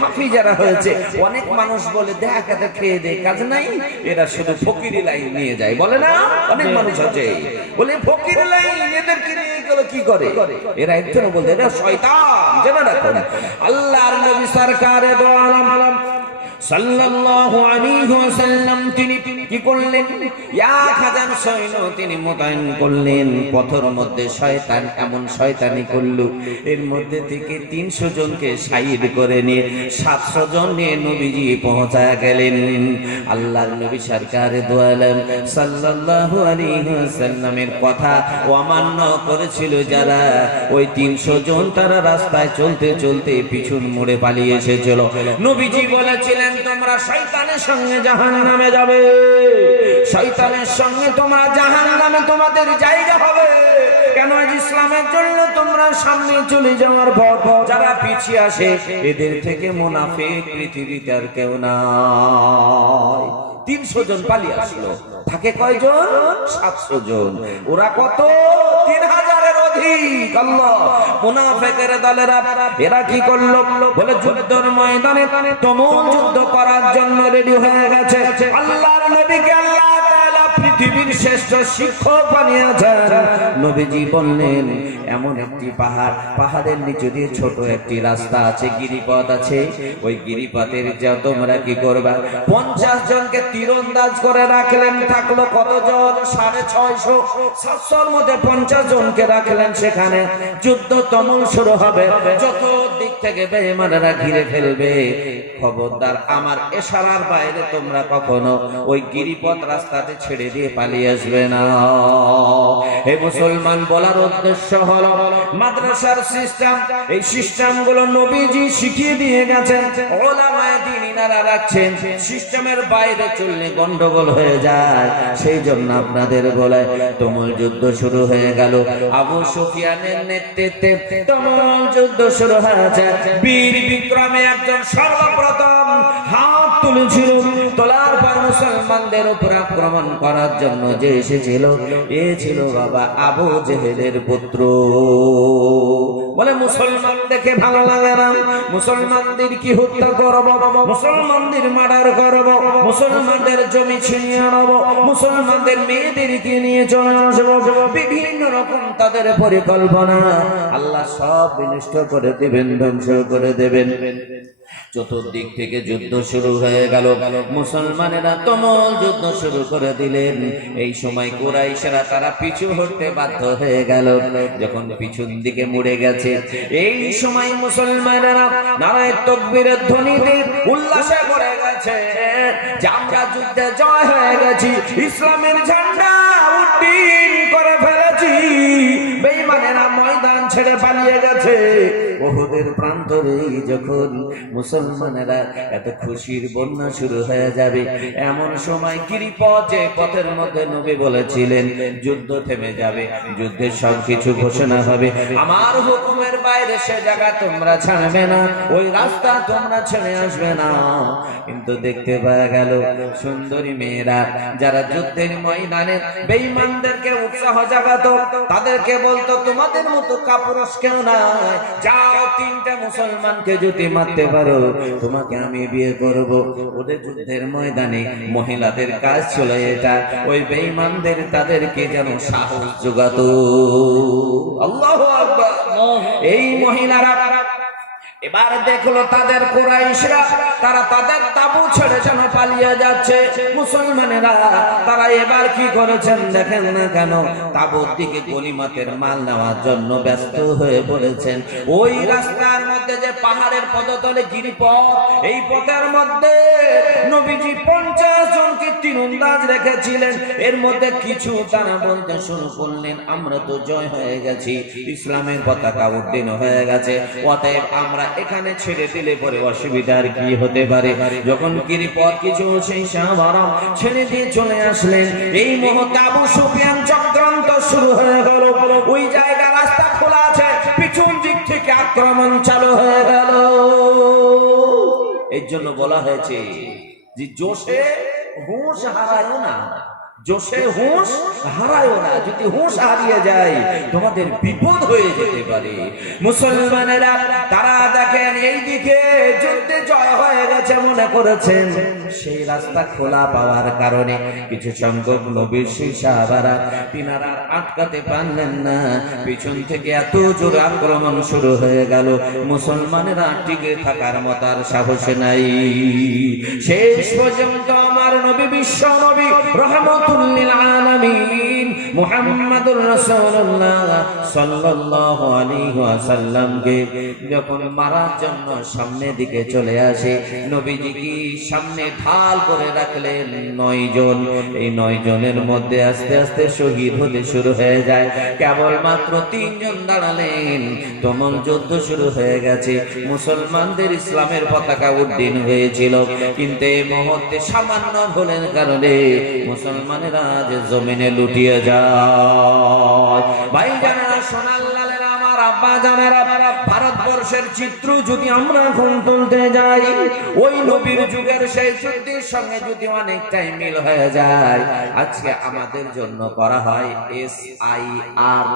হাফিজারা হয়েছে, অনেক মানুষ বলে, দেখ খেয়ে দে, কাজ নাই। এরা শুধু ফকিরি লাইন নিয়ে যায়, বলে না? অনেক মানুষ আছে। বলে, ফকির লাইন এদেরকে নিয়ে গেলে, কি করে? এরা একজন বলতে, এরা শয়তান। জেনে রাখুন। আল্লাহর নবী সরকারে দোয়া আলম সাল্লাল্লাহু আলাইহি ওয়াসাল্লাম, তিনি কি করলেন? তিনি মোতায়েন করলেন। পথর মধ্যে শয়তান শয়তানি এর মধ্যে থেকে তিনশো জনকে করে নিয়ে সাতশো জন নিয়ে নবীজি গেলেন। নবী সরকার দোয়ালাম কথা অমান্য করেছিল যারা। ওই তিনশো জন তারা রাস্তায় চলতে চলতে পিছন মুড়ে পালিয়ে এসেছিল। নবীজি বলেছিলেন তোমরা শয়তানের সঙ্গে জাহান নামে যাবে। শয়তানের সঙ্গে তোমরা জাহান নামে তোমাদের জায়গা হবে। কেন আজ ইসলামের জন্য তোমরা সামনে চলে যাওয়ার পর যারা পিছিয়ে আসে, এদের থেকে মুনাফিক পৃথিবীতে আর কেউ নাই। তিনশো জন পালিয়ে আসলো। থাকে কয়জন? সাতশো জন। ওরা কত? হাজারের আল্লাহ। দলেরা, এরা কি করল? বলে যুদ্ধের ময়দানে তমন যুদ্ধ করার জন্য রেডি হয়ে গেছে। আল্লাহর নবীকে আল্লাহ পৃথিবীর শ্রেষ্ঠ শিক্ষক বানিয়েছেন নবীজি বললেন, এমন একটি পাহাড়, পাহাড়ের নিচে দিয়ে ছোট একটি রাস্তা আছে, গিরিপথ আছে। ওই গিরিপথের যা তোমরা কি করবা? পঞ্চাশ জনকে তীরন্দাজ করে রাখলেন, থাকল কতজন? সাড়ে ছয়শো। সাতশোর মধ্যে পঞ্চাশ জনকে রাখলেন সেখানে। যুদ্ধ তমল শুরু হবে। যত দিক থেকে বেমানেরা ঘিরে ফেলবে খবরদার, আমার এশারার বাইরে তোমরা কখনো ওই গিরিপথ রাস্তাতে ছেড়ে দিয়ে পালিয়ে আসবে না। হে মুসলমান, বলার উদ্দেশ্য হলো, মাদ্রাসার সিস্টেম এই সিস্টেমগুলো নবীজি শিখিয়ে দিয়ে গেছেন, ওলামায়ে দ্বীন ইনারা রাখছেন সিস্টেমের বাইরে চললে গন্ডগোল হয়ে যায়। সেই জন্য আপনাদের গলায় তুমুল যুদ্ধ শুরু হয়ে গেল। আবু সুফিয়ানের নেতৃত্বে তুমুল যুদ্ধ শুরু হয়েছে। বীর বিক্রমে একজন সর্বপ্রথম হাত তুলেছিল। তোলার পর মুসলমানদের উপর আক্রমণ করার জন্য যে এসেছিল, এ ছিল বাবা আবু জেহেলের পুত্র। বলে মুসলমান দেখে ভালো লাগে না। মুসলমানদের কি হত্যা করব? মুসলমানদের মার্ডার করব। মুসলমানদের জমি ছিনিয়ে আনব। মুসলমানদের মেয়েদেরকে নিয়ে চলে আসব। বিভিন্ন রকম তাদের পরিকল্পনা। আল্লাহ সব বিনষ্ট করে দেবেন, ধ্বংস করে দেবেন। চতুর্দিক থেকে যুদ্ধ শুরু হয়ে গেল। মুসলমানেরা তমল যুদ্ধ শুরু করে দিলেন। এই সময় কোরাইশেরা তারা পিছু হটতে বাধ্য হয়ে গেল, যখন পিছন দিকে মুড়ে গেছে। এই সময় মুসলমানেরা নারায় তকবীরের ধ্বনিতে উল্লাসে পড়ে গেছে যে যুদ্ধে জয় হয়ে গেছি, ইসলামের ঝান্ডা ছেড়ে পালিয়ে গেছে। ওহুদের প্রান্তরে যখন মুসলমানেরা এত খুশির বন্যা শুরু হয়ে যাবে, এমন সময় গিরিপথ পথের মধ্যে নবী বলেছিলেন, যুদ্ধ থেমে যাবে, যুদ্ধের সবকিছু ঘোষণা হবে। আমার হুকুমের বাইরে সে জায়গা তোমরা ছাড়বে না, ওই রাস্তা তোমরা ছেড়ে আসবে না। কিন্তু দেখতে পাওয়া গেল, সুন্দরী মেয়েরা যারা যুদ্ধের ময়দানে বেঈমানদেরকে উৎসাহ জাগাতো, তাদেরকে বলতো, তোমাদের মতো কাপুরুষ কেউ নাই? যাও তিনটা মুসলমানকে যদি মারতে পারো তোমাকে আমি বিয়ে করব। ওদের যুদ্ধের ময়দানে মহিলাদের কাজ ছিল এটা। ওই বেঈমানদের তাদেরকে যেন সাহস যোগাতো। আল্লাহ এই মহিলারা এবার দেখল তাদের কোরাইশরা, তারা তাদের তাবু ছেড়ে যেন পালিয়ে যাচ্ছে। মুসলমানেরা, তারা এবার কি করেছেন দেখেন না কেন? তাবুর দিকে গলিমাতের মাল নেওয়ার জন্য ব্যস্ত হয়ে পড়েছেন। ওই রাস্তার মধ্যে যে পাহাড়ের পদতলে গিরিপথ, এই পথের মধ্যে নবীজি পঞ্চাশ জনকে তীরন্দাজ রেখেছিলেন। এর মধ্যে কিছু তারা বলতে শুরু করলেন, আমরা তো জয় হয়ে গেছি, ইসলামের পতাকা উদ্দিন হয়ে গেছে। অতএব আমরা এখানে ছেড়ে দিলে পরে অসুবিধার কি হতে পারে? যখন গিরিপথ কিছু সেই সাহাবারা ছেড়ে দিয়ে চলে আসলেন, এই মুহূর্তে আবু সুফিয়ান চক্রান্ত শুরু হয়ে গেল। ওই জায়গা রাস্তা খোলা আছে, পিছন দিক থেকে আক্রমণ চালু হয়ে গেল। এর জন্য বলা হয়েছে যে জোশে হুঁশ হারায়ও না, জোশে হুঁশ হারায়ও না। যদি হুঁশ হারিয়ে যায়, তোমাদের বিপদ হয়ে যেতে পারে। মুসলমানেরা, তারা দেখেন, এই দিকে যুদ্ধে মনে করেছেন। সেই রাস্তা খোলা পাওয়ার কারণে কিছু সংখ্যক নবীর সাহাবারা তিনারা আটকাতে পারলেন না। পিছন থেকে এত জোর আক্রমণ শুরু হয়ে গেল। মুসলমানেরা টিকে থাকার মতার সাহস নাই। শেষ পর্যন্ত আমার নবী বিশ্ব নবী রহমতুল্লিল আলামিন মুহাম্মাদুর রাসূলুল্লাহ সাল্লাল্লাহু আলাইহি ওয়াসাল্লামকে যখন মারার জন্য সামনে দিকে চলে আসে, নবীজি কি সামনে ঢাল করে রাখলেন? নয় জন। এই নয় জনের মধ্যে আস্তে আস্তে শহীদ হতে শুরু হয়ে যায়। কেবল মাত্র তিনজন দাঁড়ালেন। তমল যুদ্ধ শুরু হয়ে গেছে। মুসলমানদের ইসলামের পতাকা উড্ডীন হয়েছিল। কিন্তু এই মুহূর্তে সামান্য ভুলের কারণে মুসলমানেরা যে জমিনে লুটিয়ে যায় ভারতবর্ষের চিত্র যদি আমরা এখন তুলতে যাই, ওই নবীর যুগের সেই সঙ্গে যদি অনেকটাই মিল হয়ে যায়, আজকে আমাদের জন্য করা হয় এস আই আর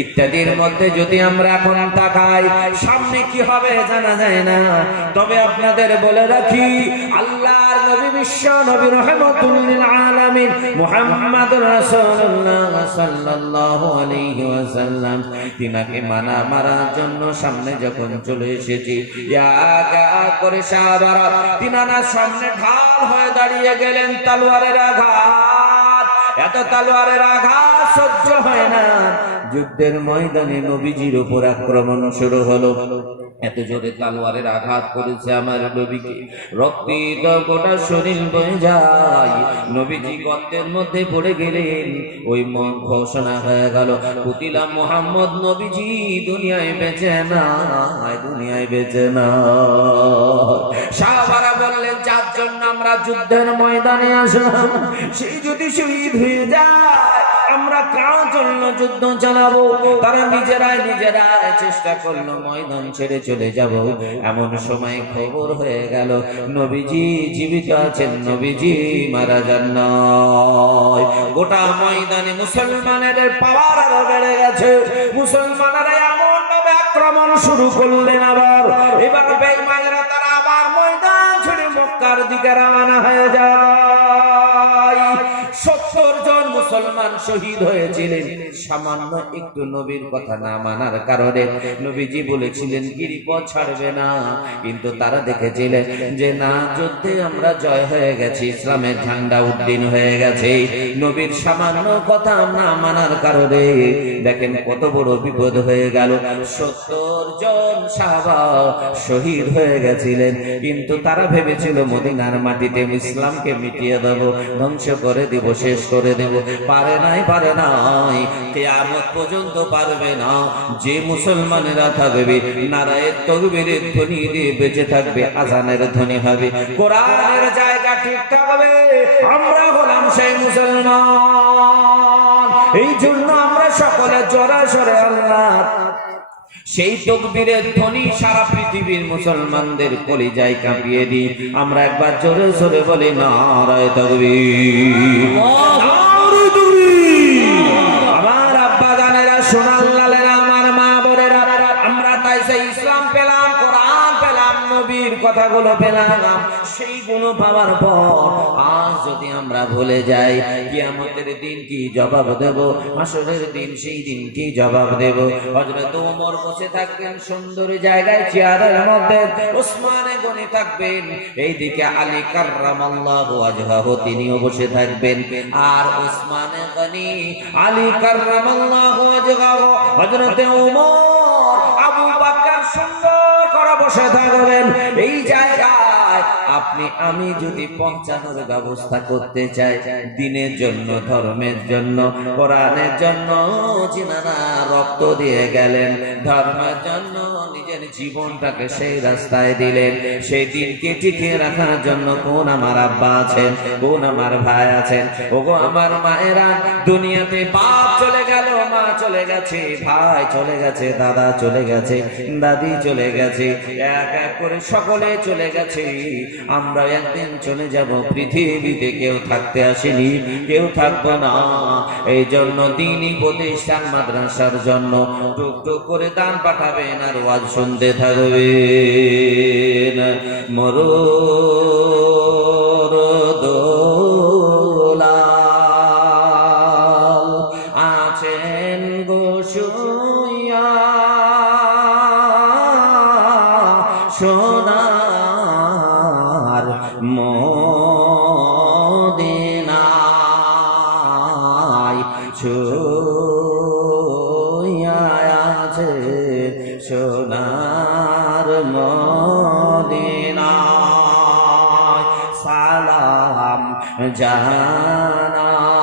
ইত্যাদির মধ্যে যদি আমরা এখন তাকাই, সামনে কি হবে জানা যায় না। তবে আপনাদের বলে রাখি, আল্লাহর নবী বিশ্ব নবী রহমতুল আলামিন মুহাম্মাদুর রাসূলুল্লাহ সাল্লাল্লাহু আলাইহি ওয়াসাল্লাম। তিনাকে মানা মারার জন্য সামনে যখন চলে এসেছি, ইয়া করে সাহাবারা, তিনারা সামনে ঢাল হয়ে দাঁড়িয়ে গেলেন, তলোয়ারের আঘাত। এত তলোয়ারের আঘাত সহ্য হয় না। যুদ্ধের ময়দানে নবীজির উপর আক্রমণ শুরু হলো। এত জোরে তালোয়ারের আঘাত করেছে আমার নবীকে রক্তিত গোটা শরীর বয়ে যায়। নবীজি গর্তের মধ্যে পড়ে গেলেন, ওই মন ঘোষণা হয়ে গেল, পুতিলা মোহাম্মদ নবীজি, দুনিয়ায় বেঁচে না দুনিয়ায় বেঁচে না সাহাবারা বললেন, যার জন্য আমরা যুদ্ধের ময়দানে আসলাম সেই যদি শহীদ হয়ে যায় আমরা কার জন্য যুদ্ধ চালাবো? তারা নিজেরাই নিজেরাই চেষ্টা করল, ময়দান ছেড়ে চলে যাব। এমন সময় খবর হয়ে গেল, নবীজি জীবিত আছেন, নবীজি মারা যান নয় গোটা ময়দানে মুসলমানের পাওয়ার আরও বেড়ে গেছে। মুসলমানেরা এমন ভাবে আক্রমণ শুরু করলেন আবার। এবার বেঈমানেরা তারা আবার ময়দান ছেড়ে মক্কার দিকে রওনা হয়ে যায়। সত্তর জন মুসলমান শহীদ হয়েছিলেন। সামান্য একটু নবীর কথা না মানার কারণে নবীজি বলেছিলেন, গিরিপথ ছাড়বে না। কিন্তু তারা দেখেছিলেন যে, না, যুদ্ধে আমরা জয় হয়ে গেছি, ইসলামের ঝান্ডা উদ্দিন হয়ে গেছে। নবীর সামান্য কথা না মানার কারণে দেখেন কত বড় বিপদ হয়ে গেল। সত্তর জন সাহাবা শহীদ হয়ে গেছিলেন। কিন্তু তারা ভেবেছিল, মদিনার মাটিতে ইসলামকে মিটিয়ে দেব, ধ্বংস করে দিব, শেষ করে দেব। পারে নাই পারে নাই। কেয়ামত পর্যন্ত পারবে না। যে মুসলমানেরা থাকবে, নারায়ের তকবীরের ধ্বনি দিয়ে বেঁচে থাকবে, আজানের ধ্বনি হবে। কোরআনের জায়গা ঠিক থাকবে। আমরা হলাম সেই মুসলমান। এই জন্য আমরা সকলে জোরা সরে আল্লাহ। সেই তকবীরের ধ্বনি সারা পৃথিবীর মুসলমানদের কলিজায় কাঁপিয়ে দিই। আমরা একবার জোরে জোরে বলি, নারায় তাকবীর। কথাগুলো পেলাম, সেই গুণ পাওয়ার পর আজ যদি আমরা ভুলে যাই কি আমাদের দিন কি জবাব দেব? আসরের দিন, সেই দিন কি জবাব দেব? হযরত ওমর বসে থাকবেন সুন্দর জায়গায়, চেয়ারের মধ্যে। ওসমানে গনি থাকবেন, এইদিকে আলী কার্রামাল্লাহু ওয়াজহাহু তিনিও বসে থাকবেন। আর ওসমানে গনি আলী কার্রামাল্লাহু ওয়াজহাহু হযরতে ওমর বসে থাকবেন এই জায়গায় আপনি, আমি যদি পৌঁছানোর ব্যবস্থা করতে চাই, দিনের জন্য, ধর্মের জন্য, কোরআনের জন্য রক্ত দিয়ে গেলেন, ধর্মের জন্য, নিজের জীবনটাকে সেই রাস্তায় দিলেন, সেই দিনকে টিকিয়ে রাখার জন্য কোন আমার আব্বা আছেন, কোন আমার ভাই আছেন, ওগো আমার মায়েরা, দুনিয়াতে বাপ চলে গেল, মা চলে গেছে, ভাই চলে গেছে, দাদা চলে গেছে, দাদি চলে গেছে, এক এক করে সকলে চলে গেছে। আমরা একদিন চলে যাব, পৃথিবীতে কেউ থাকতে আসেনি, কেউ থাকব না। এই জন্য দিনই প্রতিষ্ঠান মাদ্রাসার জন্য টুক টুক করে দান পাঠাবেন আর ওয়াজ শুনতে থাকবেন। মরোর আছেন গোসুইয়া সোনার মদিনায় ছুঁয়া আছে সোনার মদিনায়। সালাম জানায়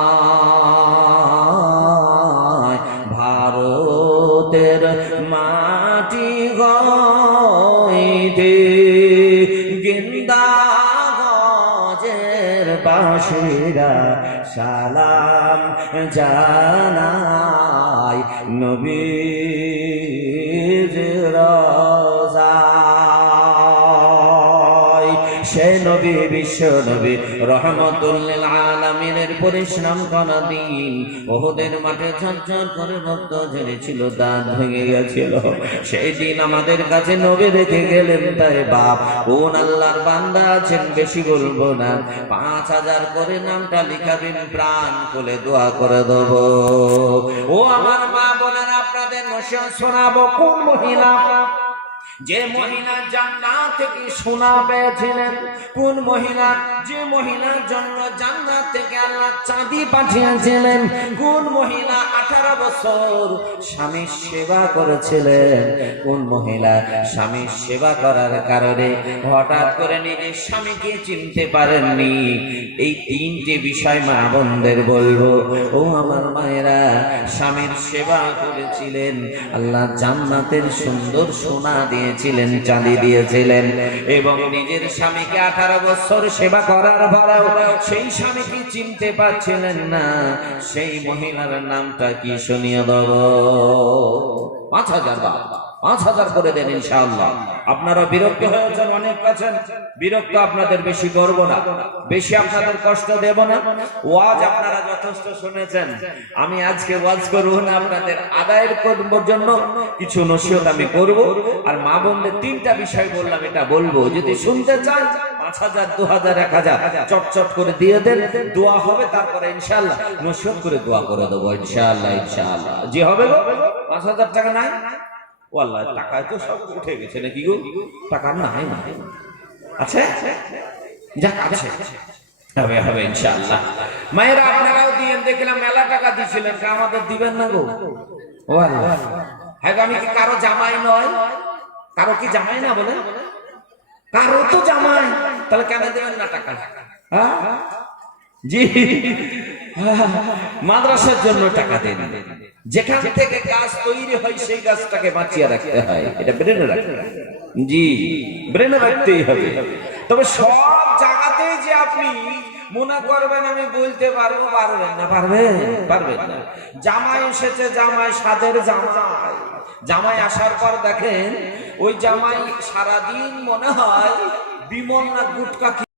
বাসিরা সালাম জানাই নবীর সে নবী বিশ্ব নবী রহমতুল্লিল আলামিনের পরিশ্রম করা দিন ওহুদের মাঠে ঝরঝর করে রক্ত ঝরেছিল, দাঁত ভেঙে গেছিল। সেই দিন আমাদের কাছে নবী রেখে গেলেন, তাই বাপ, কোন আল্লাহর বান্দা আছেন বেশি বলব না। পাঁচ হাজার করে নামটা লিখাবেন, প্রাণ খুলে দোয়া করে দেব। ও আমার মা বোনেরা, আপনাদের নসিহত শোনাবো, কোন মহিলা যে মহিলা জান্নাত থেকে সোনা পেয়েছিলেন, কোন মহিলা? যে মহিলার জন্য জান্নাত থেকে আল্লাহ চাঁদি পাঠিয়েছিলেন, কোন মহিলা আঠারো বছর স্বামীর সেবা করেছিলেন? কোন মহিলা স্বামীর সেবা করার কারণে হঠাৎ করে নিজের স্বামীকে চিনতে পারেননি? এই তিনটে বিষয় মা বোনদের বলব, ও আমার মায়েরা, স্বামীর সেবা করেছিলেন, আল্লাহ জান্নাতের সুন্দর সোনা দিয়েছিলেন, চাঁদি দিয়েছিলেন এবং নিজের স্বামীকে আঠারো বছর সেবা করার পরেও সেই স্বামীকে চিনতে পারছিলেন না। সেই মহিলার নামটা কি শুনিয়ে দেব? পাঁচ হাজার বাবা পাঁচ হাজার করে দেন ইনশাআল্লাহ। আপনারা বিরক্ত হয়েছেন, অনেক আছেন। বিরক্ত আপনাদের বেশি করব না। বেশি আপনাদের কষ্ট দেব না। ওয়াজ আপনারা যথেষ্ট শুনেছেন। আমি আজকে ওয়াজ করব না, আপনাদের আদায়ের জন্য কিছু নসিহত আমি করব। আর মা বোনদের তিনটা বিষয় বললাম, এটা বলব। যদি শুনতে চান, পাঁচ হাজার, দু হাজার, এক হাজার, চটচট করে দিয়ে দেন। দোয়া হবে, তারপরে ইনশাআল্লাহ নসিহত করে দোয়া করে দেবো, ইনশাআল্লাহ ইনশাআল্লাহ। জি, হবে পাঁচ হাজার টাকা নাই? ও আল্লাহ টাকায় তো সব উঠে গেছে নাকি গো? টাকা নাই। না আছে? যাক আছে। হবে হবে, ইনশাআল্লাহ। মায়েরা, আপনারাও দিয়ে দেখলাম মেলা টাকা দিছিলেন আমাদের দিবেন না গো? ও আল্লাহ হ্যাঁ আমি কি কারও জামাই নয়? কারও কি জামাই না বলে? কারও তো জামাই। তাহলে কেন দেবেন না টাকা? হ্যাঁ? জি। মাদ্রাসার জন্য টাকা দেন। যেখান থেকে গাছ তৈরি হয়, সেই গাছটাকে বাঁচিয়ে রাখতে হয়। এটা ব্রেনে রাখতে। জি, ব্রেনে রাখতেই হবে। তবে সব জায়গাতেই যে আপনি মনে করবেন, আমি বলতে পারব, পারবেন না, পারবেন পারবেন না। জামাই এসেছে, জামাই সাদের জামাই। জামাই আসার পর দেখেন, ওই জামাই সারাদিন মনে হয় বিমল না গুটকা